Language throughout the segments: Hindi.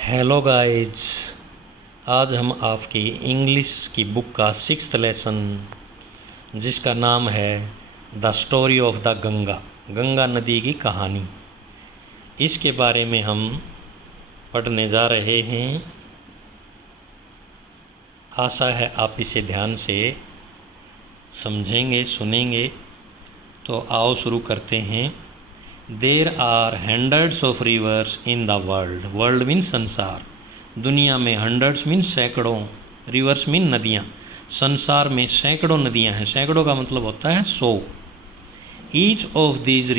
Hello guys. आज हम आपकी इंग्लिश की बुक का 6th लेसन जिसका नाम है the story of the Ganga, Ganga नदी की कहानी, इसके बारे में हम पढ़ने जा रहे हैं। आशा है आप इसे ध्यान से समझेंगे, सुनेंगे। तो आओ शुरू करते हैं। There are hundreds of rivers in the world. World mean संसार, दुनिया में हंड्रेड्स मीन सैकड़ों, रिवर्स मीन नदियाँ। संसार में सैकड़ों नदियाँ हैं। सैकड़ों का मतलब होता है 100। ईच ऑफ दीज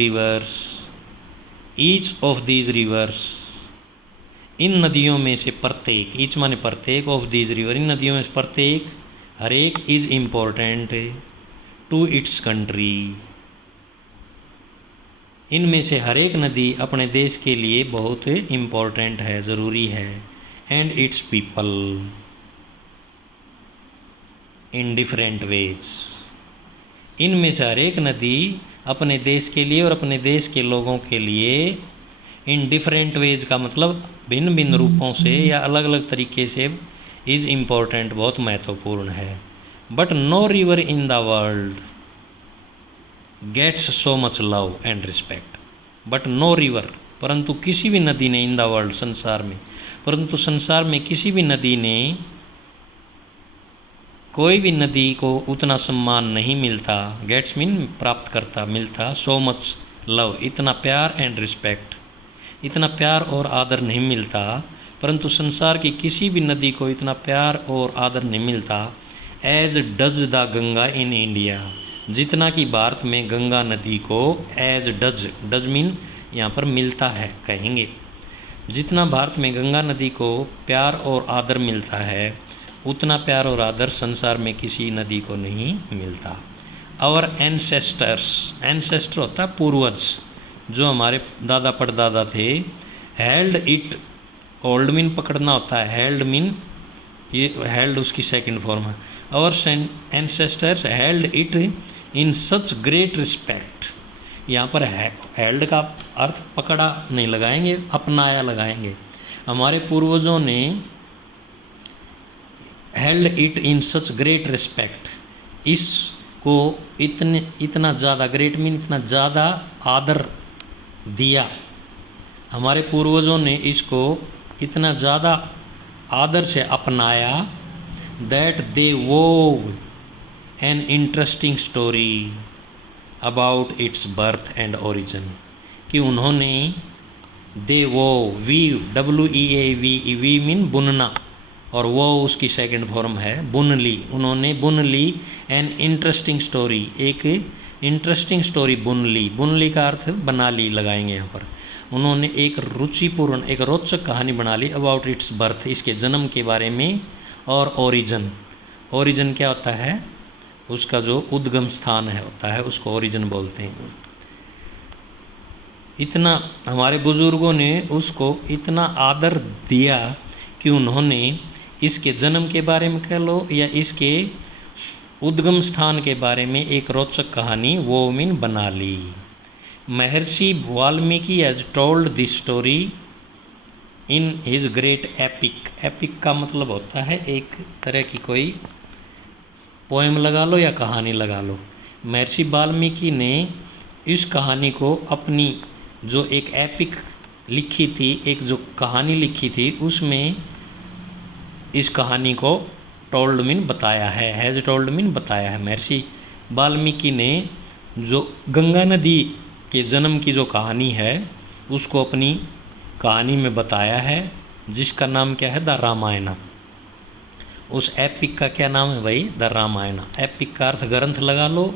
रिवर्स, इन नदियों में से प्रत्येक, ईच माने प्रत्येक, ऑफ दीज रिवर, इन नदियों में से प्रत्येक, हर एक, is important to its country, इनमें से हर एक नदी अपने देश के लिए बहुत इम्पोर्टेंट है, ज़रूरी है। And it's people in different ways, इनमें से हर एक नदी अपने देश के लिए और अपने देश के लोगों के लिए इन डिफरेंट वेज का मतलब भिन्न भिन्न रूपों से या अलग अलग तरीके से इज़ इम्पोर्टेंट, बहुत महत्वपूर्ण है। But no river in the world gets so much love and respect. But no river, परंतु किसी भी नदी ने, इन द वर्ल्ड, संसार में, परंतु संसार में किसी भी नदी ने, कोई भी नदी को उतना सम्मान नहीं मिलता। गेट्स मीन प्राप्त करता, मिलता, सो मच लव, इतना प्यार, एंड रिस्पेक्ट, इतना प्यार और आदर नहीं मिलता। परंतु संसार की किसी भी नदी को इतना प्यार और आदर नहीं मिलता as does the Ganga in India, जितना कि भारत में गंगा नदी को एज डज मीन यहाँ पर मिलता है, कहेंगे। जितना भारत में गंगा नदी को प्यार और आदर मिलता है, उतना प्यार और आदर संसार में किसी नदी को नहीं मिलता। आवर एंसेस्टर होता है पूर्वज, जो हमारे दादा परदादा थे। हेल्ड इट, होल्ड मीन पकड़ना होता है, हेल्ड मीन, ये हेल्ड उसकी सेकंड फॉर्म है। Our ancestors held it in such great respect. यहाँ पर हेल्ड का अर्थ पकड़ा नहीं लगाएंगे, अपनाया लगाएंगे। हमारे पूर्वजों ने held it in such great respect, इसको इतना ज़्यादा, ग्रेट मीन इतना ज़्यादा आदर दिया। हमारे पूर्वजों ने इसको इतना ज़्यादा आदर से अपनाया that they वोव an interesting story about it's birth and origin, कि उन्होंने दे वो, वीव, वी मीन बुनना, और वो उसकी सेकंड फॉर्म है, बुन ली, उन्होंने बुन ली एन इंटरेस्टिंग स्टोरी, एक इंटरेस्टिंग स्टोरी बुन ली। बुन ली का अर्थ बना ली लगाएंगे यहाँ पर। उन्होंने एक रुचिपूर्ण, एक रोचक कहानी बना ली अबाउट इट्स बर्थ, इसके जन्म के बारे में, और ओरिजिन, ओरिजिन क्या होता है, उसका जो उद्गम स्थान है होता है, उसको ओरिजिन बोलते हैं। इतना हमारे बुज़ुर्गों ने उसको इतना आदर दिया कि उन्होंने इसके जन्म के बारे में कह लो या इसके उद्गम स्थान के बारे में एक रोचक कहानी वो मीन बना ली। महर्षि Valmiki has told this story in his great epic. Epic का मतलब होता है एक तरह की कोई पोएम लगा लो या कहानी लगा लो। महर्षि वाल्मीकि ने इस कहानी को अपनी जो एक एपिक लिखी थी, एक जो कहानी लिखी थी, उसमें इस कहानी को टोल्ड मीन बताया है, हैज़ टोल्ड मीन बताया है। महर्षि वाल्मीकि ने जो गंगा नदी के जन्म की जो कहानी है, उसको अपनी कहानी में बताया है, जिसका नाम क्या है, द रामायण। उस एपिक का क्या नाम है भाई, द रामायण। एपिक का अर्थ ग्रंथ लगा लो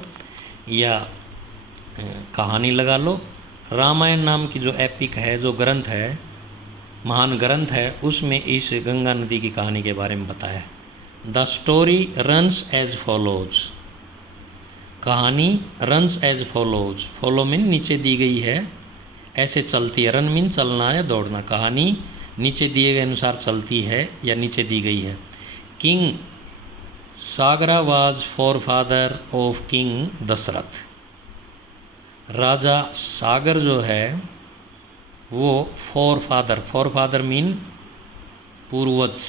या कहानी लगा लो। रामायण नाम की जो एपिक है, जो ग्रंथ है, महान ग्रंथ है, उसमें इस गंगा नदी की कहानी के बारे में बताया है। The story runs as follows, कहानी runs as follows, follow mean नीचे दी गई है, ऐसे चलती है। रन मीन चलना या दौड़ना। कहानी नीचे दिए गए अनुसार चलती है या नीचे दी गई है। King Sagara was forefather of king Dashrath. राजा सागर जो है वो फोर फादर मीन पूर्वज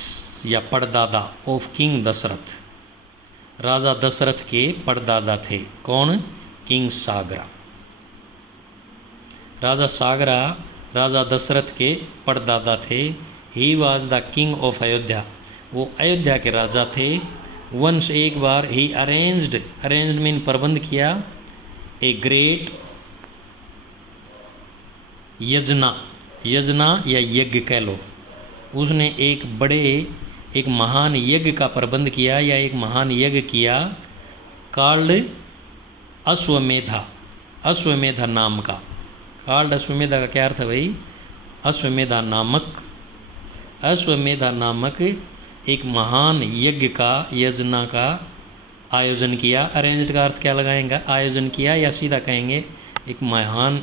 या परदादा ऑफ किंग दशरथ, राजा दशरथ के परदादा थे। कौन? किंग सागरा। राजा सागरा राजा दशरथ के परदादा थे। He was the king of Ayodhya, वो अयोध्या के राजा थे। वंस एक बार ही अरेंज्ड मीन प्रबंध किया, ए ग्रेट यजना या यज्ञ कह लो, उसने एक महान यज्ञ का प्रबंध किया या एक महान यज्ञ किया। कॉल्ड अश्वमेधा नाम का। कॉल्ड अश्वमेधा का क्या अर्थ है भाई? अश्वमेधा नामक एक महान यज्ञ का यजना का आयोजन किया। अरेंज्ड का अर्थ क्या लगाएंगे? आयोजन किया, या सीधा कहेंगे एक महान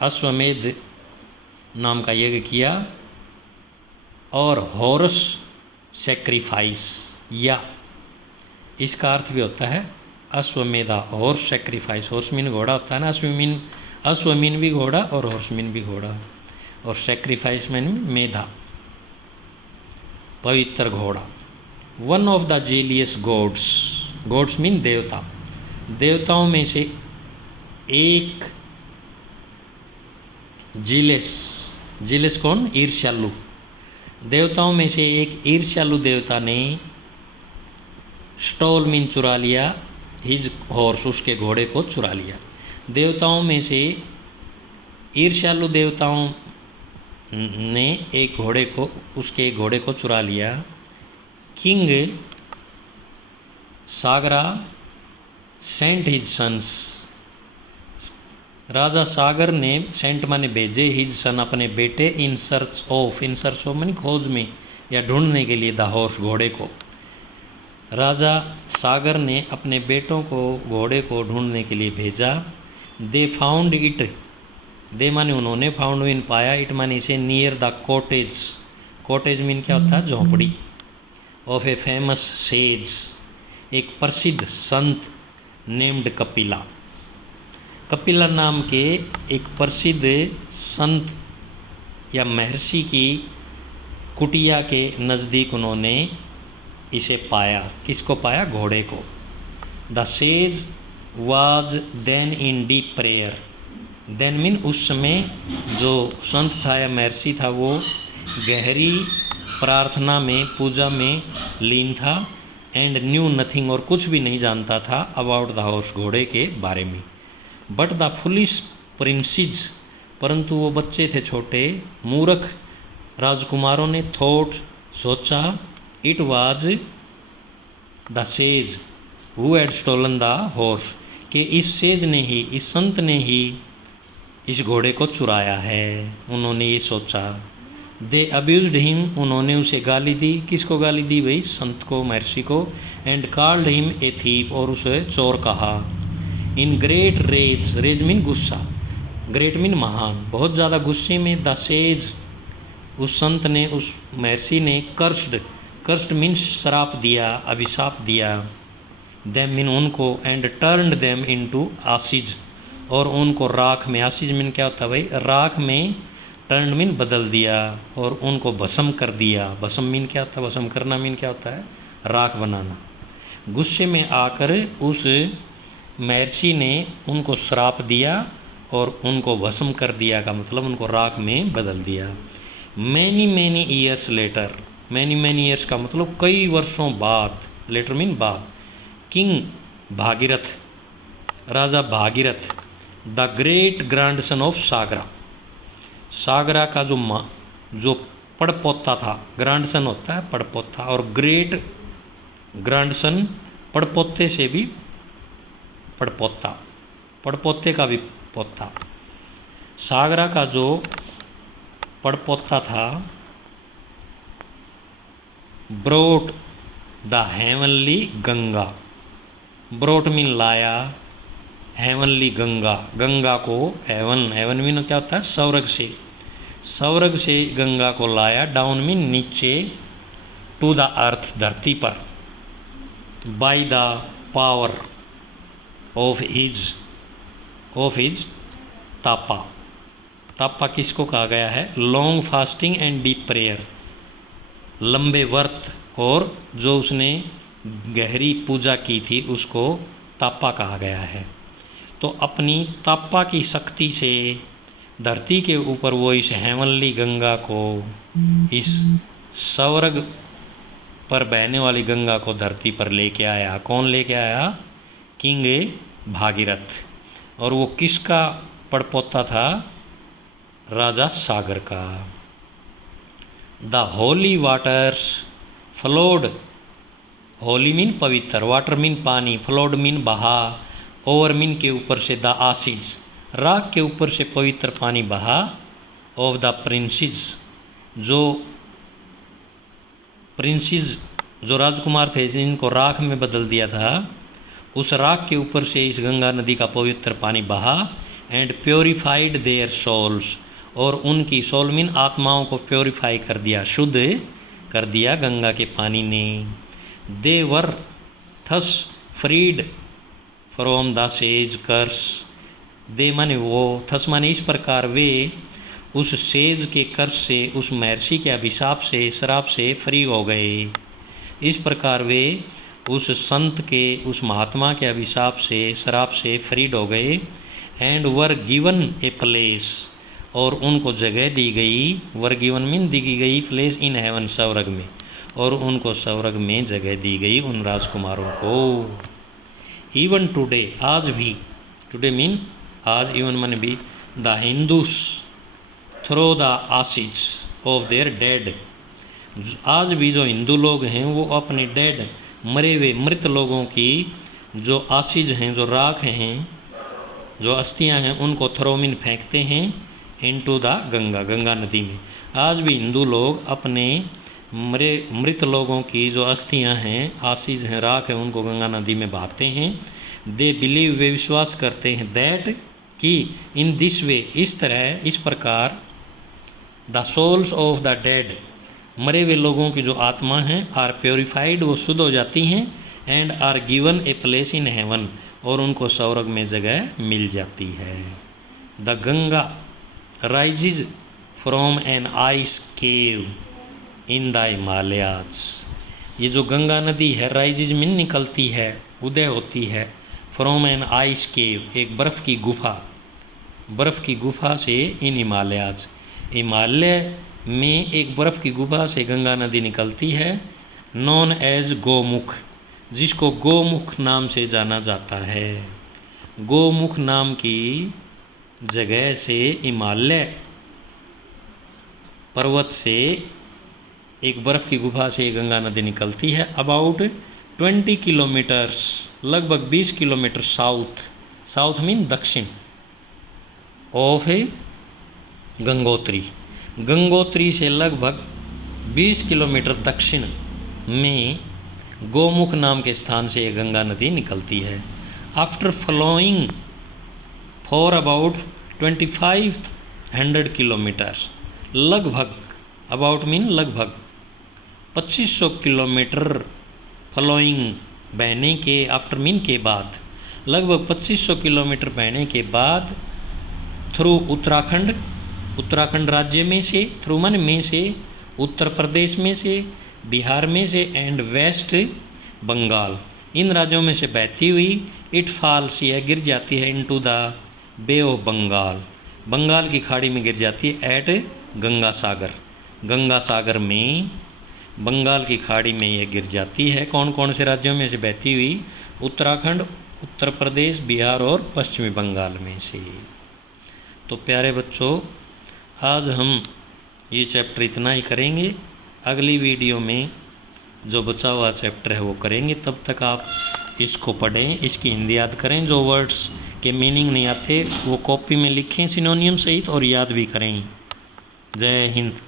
अश्वमेध नाम का यज्ञ किया। और हॉर्स सेक्रीफाइस, या इसका अर्थ भी होता है Ashvamedha, horse sacrifice. Horse mean घोड़ा होता है ना, अश्वमीन भी घोड़ा और हॉर्स मीन भी घोड़ा, और सेक्रीफाइस मीन मेधा, पवित्र घोड़ा। One of the jealous gods mean देवता, देवताओं में से एक जिलेस कौन? ईर्ष्यालु। देवताओं में से एक ईर्ष्यालु देवता ने स्टोल मीन चुरा लिया, हिज हॉर्स, उसके घोड़े को चुरा लिया। देवताओं में से ईर्ष्यालु देवताओं ने उसके घोड़े को चुरा लिया। किंग सागरा सेंट हिज सन्स, राजा सागर ने सेंट माने भेजे, हिज सन अपने बेटे, इन सर्च ऑफ माने खोज में या ढूंढने के लिए, द हॉर्स घोड़े को। राजा सागर ने अपने बेटों को घोड़े को ढूंढने के लिए भेजा। दे फाउंड इट, दे माने उन्होंने, फाउंड मीन पाया, इट माने इसे, नियर द कॉटेज मीन क्या होता है? झोंपड़ी। ऑफ ए फेमस सेज, एक प्रसिद्ध संत, नेम्ड कपिला नाम के एक प्रसिद्ध संत या महर्षि की कुटिया के नज़दीक उन्होंने इसे पाया। किसको पाया? घोड़े को। The sage was then in deep prayer, then mean उस समय जो संत था या महर्षि था वो गहरी प्रार्थना में, पूजा में लीन था। एंड न्यू नथिंग, और कुछ भी नहीं जानता था, अबाउट द हॉर्स, घोड़े के बारे में। बट द फुलिश प्रिंसेस, परंतु वो बच्चे थे छोटे, मूर्ख राजकुमारों ने, थॉट सोचा, it was the sage who had stolen the horse, कि इस सेज ने ही, इस संत ने ही इस घोड़े को चुराया है। उन्होंने ये सोचा। दे अब्यूज्ड हिम, उन्होंने उसे गाली दी। किसको गाली दी भाई? संत को, महर्षि को। And called him a thief, और उसे चोर कहा। इन ग्रेट रेज मीन गुस्सा, ग्रेट मीन महान, बहुत ज़्यादा गुस्से में। द सेज, उस संत ने, उस महर्षि ने, कर्स्ड मीन श्राप दिया, अभिशाप दिया। देम मीन उनको, and turned them into Ashi's, और उनको राख में, आशीज मीन क्या होता है भाई? राख में। टर्न मीन बदल दिया, और उनको भस्म कर दिया। भस्म मीन क्या होता है? भस्म करना मीन क्या होता है? राख बनाना। गुस्से में आकर उस महर्षि ने उनको श्राप दिया और उनको भस्म कर दिया, का मतलब उनको राख में बदल दिया। Many years later, many years का मतलब कई वर्षों बाद, लेटर मीन बाद। King Bhagirath, Raja Bhagirath, the great grandson of सागरा का जो पड़पोता था, ग्रैंडसन होता है पड़पोता, और ग्रेट ग्रैंडसन पड़पोते से भी पड़पोता, पड़पोते का भी पोता। सागरा का जो पड़पोता था, brought the heavenly Ganga, brought mean लाया, हेवनली गंगा, गंगा को, हेवन मीन क्या होता है? स्वर्ग से गंगा को लाया। डाउन मीन नीचे, टू द अर्थ, धरती पर। By the power of his tapa, ताप्पा किसको कहा गया है? Long fasting and deep prayer, लंबे व्रत और जो उसने गहरी पूजा की थी उसको ताप्पा कहा गया है। तो अपनी ताप्पा की शक्ति से धरती के ऊपर वो इस हेवनली गंगा को, इस स्वर्ग पर बहने वाली गंगा को धरती पर लेके आया। कौन लेके आया? किंग भागीरथ। और वो किसका पड़पोता था? राजा सागर का। The Holi waters flowed, Holi mean पवित्र, वाटर मीन पानी, फ्लोड मीन बहा, ओवर मीन के ऊपर से द आशीष, राख के ऊपर से पवित्र पानी बहा, ऑफ द प्रिंसेस, जो प्रिंसेस जो राजकुमार थे जिनको राख में बदल दिया था, उस राख के ऊपर से इस गंगा नदी का पवित्र पानी बहा। एंड प्योरीफाइड देयर सोल्स, और उनकी सोल मीन आत्माओं को प्योरीफाई कर दिया, शुद्ध कर दिया गंगा के पानी ने। They were thus freed from the sage's curse, दे माने वो, थस माने इस प्रकार वे उस सेज के कर्स से, उस महर्षि के अभिशाप से, श्राप से फ्री हो गए। इस प्रकार वे उस संत के, उस महात्मा के अभिशाप से, श्राप से फ्रीड हो गए। And were given a place, और उनको जगह दी गई, वर गिवन मीन दी गई, प्लेस इन हेवन स्वर्ग में, और उनको स्वर्ग में जगह दी गई उन राजकुमारों को। इवन टुडे, आज भी, टुडे मीन आज, इवन मन भी, the Hindus throw the ashes of their dead, आज भी जो हिंदू लोग हैं वो अपने डेड, मरे हुए मृत लोगों की जो आशीज हैं, जो राख हैं, जो अस्थियां हैं, उनको थ्रोमिन फेंकते हैं इनटू द गंगा, गंगा नदी में। आज भी हिंदू लोग अपने मृत लोगों की जो अस्थियां हैं, आशीज हैं, राख है, उनको गंगा नदी में बहाते हैं। दे बिलीव, वे विश्वास करते हैं, दैट कि इन दिस वे, इस तरह, इस प्रकार, the souls of the dead, मरे हुए लोगों की जो आत्मा हैं, आर प्योरीफाइड, वो शुद्ध हो जाती हैं। And are given a place in heaven, और उनको स्वर्ग में जगह मिल जाती है। The Ganga rises from an ice cave in the Himalayas, ये जो गंगा नदी है, राइजेज मीन निकलती है, उदय होती है, फ्रॉम एन आइस केव, एक बर्फ़ की गुफा, बर्फ़ की गुफा से इन हिमालयाज, हिमालय में एक बर्फ़ की गुफा से गंगा नदी निकलती है। नॉन एज गोमुख, जिसको गोमुख नाम से जाना जाता है। गोमुख नाम की जगह से, हिमालय पर्वत से, एक बर्फ़ की गुफा से गंगा नदी निकलती है। अबाउट 20 किलोमीटर्स, लगभग 20 किलोमीटर साउथ, साउथ मीन दक्षिण, ऑफ है गंगोत्री, गंगोत्री से लगभग 20 किलोमीटर दक्षिण में गोमुख नाम के स्थान से ये गंगा नदी निकलती है। After flowing for about 2500 kilometres, लगभग, अबाउट मीन लगभग 2500 किलोमीटर फ्लोइंग, बहने के, आफ्टर मीन के बाद, लगभग 2500 किलोमीटर बहने के बाद, थ्रू उत्तराखंड, उत्तराखंड राज्य में से, थ्रू मन में से, उत्तर प्रदेश में से, बिहार में से, एंड वेस्ट बंगाल, इन राज्यों में से बहती हुई, इट फॉल्स, यह गिर जाती है, into the Bay of Bengal, Bengal की खाड़ी में गिर जाती है, एट गंगा सागर, गंगा सागर में, बंगाल की खाड़ी में यह गिर जाती है। कौन कौन से राज्यों में से बहती हुई? उत्तराखंड, उत्तर प्रदेश, बिहार और पश्चिमी बंगाल में से। तो प्यारे बच्चों, आज हम ये चैप्टर इतना ही करेंगे। अगली वीडियो में जो बचा हुआ चैप्टर है वो करेंगे। तब तक आप इसको पढ़ें, इसकी हिंदी याद करें, जो वर्ड्स के मीनिंग नहीं आते वो कॉपी में लिखें सिनोनियम सहित, और याद भी करें। जय हिंद।